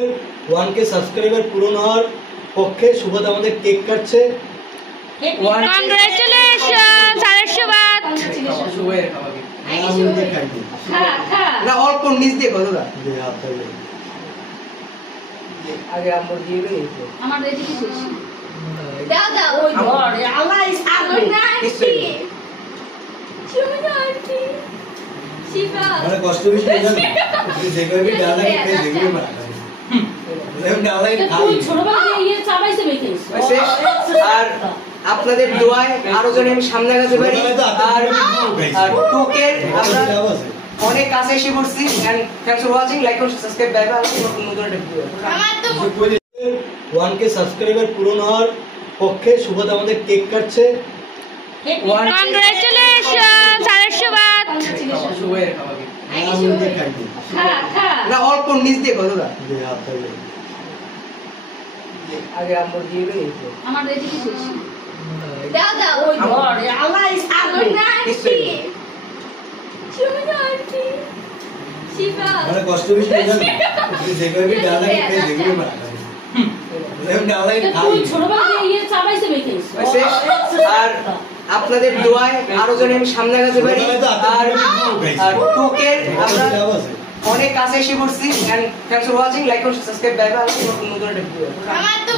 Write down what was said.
1K subscriber পূরণ হওয়ার পক্ষে সুবোধ আমাদের কেক কাটছে। কংগ্রেচুলেশনস আরেকশোবাদ শুভের খাওয়াবি আমি দেখাই দিই না অল্প নিচ দিয়ে কত দা যে আপনাদের আগে আমরা দিয়ে দেই আমার রেডি কি শেষ দাও দাও ওই ধর আল্লাহ আমার না নিশ্চয়ই। তুমি না আন্টি শিবা মানে কষ্ট বেশি হয়ে যাবে যে কবি ডালা খেয়ে দেখবে মারা এরকম ডালাই খাই তুই ছোটবেলা থেকে ইয়ে চাবাইছে বেখিস হইছে? আর আপনাদের দোয়ায় আরো জন আমি সামনে আগাতে পারি আর টুকের আমরা অনেক কাছে এসে পড়ছি and thanks for watching like করুন সাবস্ক্রাইব বাই বাই নতুন একটা ভিডিও আমার তো 1K সাবস্ক্রাইবার পূরণ হওয়ার পক্ষে সুবোধ আমাদের কেক কাটছে। কংগ্রেচুলেশনস আরেকশোবাদ শুভের খাওয়াবি আমি দেখাই দিই না অল্প নিচ দিয়ে কত দা যে আপনাদের আগে আমরা দিয়ে দেই আমার রেডি কি শেষ দাও দাও ওই ধর আল্লাহ না নিশ্চয়ই। তুমি না আন্টি শিবা মানে কষ্ট বেশি হয়ে যাবে যে কবি ডালা খেয়ে দেখবে মারা এরকম ডালাই খাই তুই ছোটবেলা থেকে ইয়ে চাবাইছে বেখিস হইছে? আর আপনাদের দোয়ায় আরো জন আমি সামনে আগাতে পারি আর টুকের আমরা অনেক কাছে এসে পড়ছি and thanks for watching like করুন সাবস্ক্রাইব বাই বাই নতুন একটা ভিডিও আমার তো